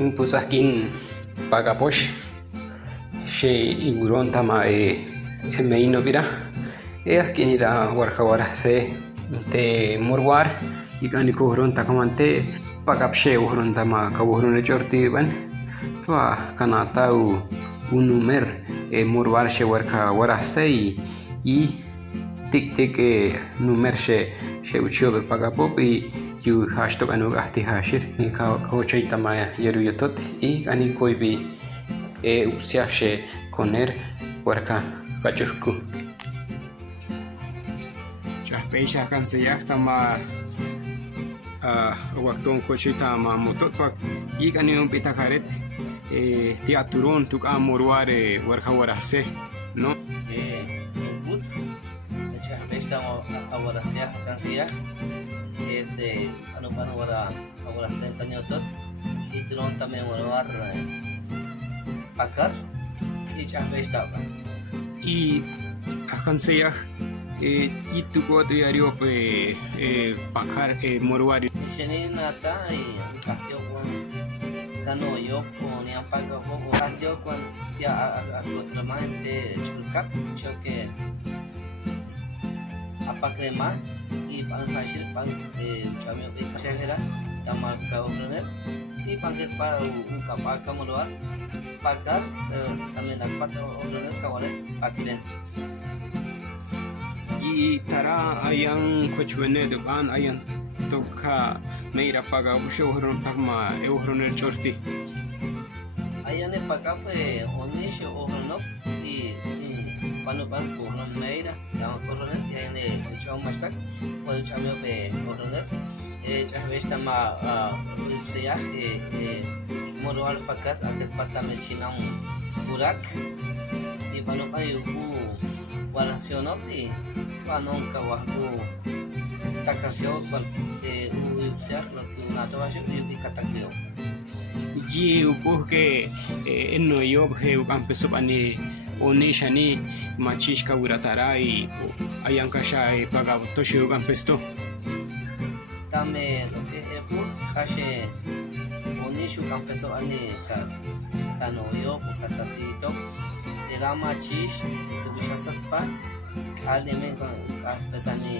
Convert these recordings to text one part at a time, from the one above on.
Impusaskin pagaposh she iguron tama meino bira askinira warjawara se te morwar ikani kohron takamante pagapshe uhron tama kabuhron chorti ban tua kanata unumer morwar she warka wara sei y tik tik numer she uchiyo pagapop y yu hashtag anu ahti hashir ni ka hochai tamaya yeru yotot y ani koibi usiashe koner warka kachurku chahpeisha kan seyah tama waktu kochi tama motot wak y ani umpita karet teaturon tuk amorware warka warase no Boots chahpeisha awarasya kan seyah ano wala wala sentanyo tot itron también war pakar y chahpeisha y akan seyah itu ko to yario pakar morwari sheni nata y katyo kon kano yo kon yang paga ho katyo kon tia akotramente chulkap choke apa crema y pan fashil pan chame pe kasera tamar kauner y pan ke pa ukapa kamulwa pakar también dapat order kawale pakiren y tara ayang kochwene dukan ayang toka meira paga usho hron takma euhroner chorti ayane paga pe onisho ohno y pano pohon meira yang koroner ayane chom mastak pol chame pe koroner chahvesta ma seyah morwal pakat aket patame chinam burak y pano yuku walaciono y panon kawaku takasyo kwal uyuksyak lotu nato basyo uyuki katakyo ji upuh ke enno yob he ukampeso ani onishani machish kaburatara y ayang kasha paga toshu ukampesto tame epu hashe onishu kampeso ani kano yob katatito era machish tubisha satpa aleme pesani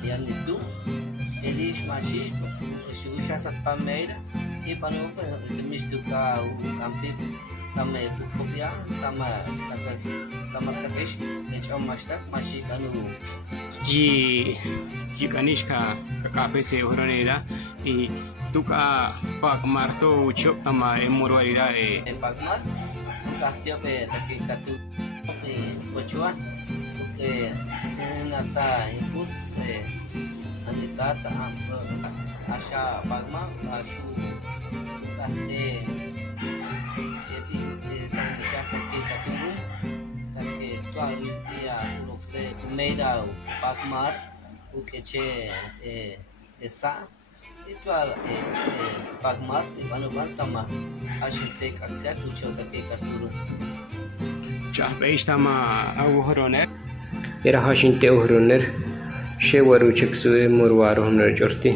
yani tu elish machish shugusha satpa meira y pano mistuka kampi tame kopia tama kakesh nechom mastak machi kanu ji kanishka kapese horoneda y tuka pak marto uchok tama emorwarida pakmar kahtio pe taki katu pochua ke nata inputs anitata asha pagma ashu kahte sangisha ke katuru take tuari dia lokse meida pagmar ukeche esa itual pagmar ibanuban tama ashinte kaksya kucho take katuru chahpeisha ma auhroner era hashinte uhroner she waru cheksu morwaro honor chorti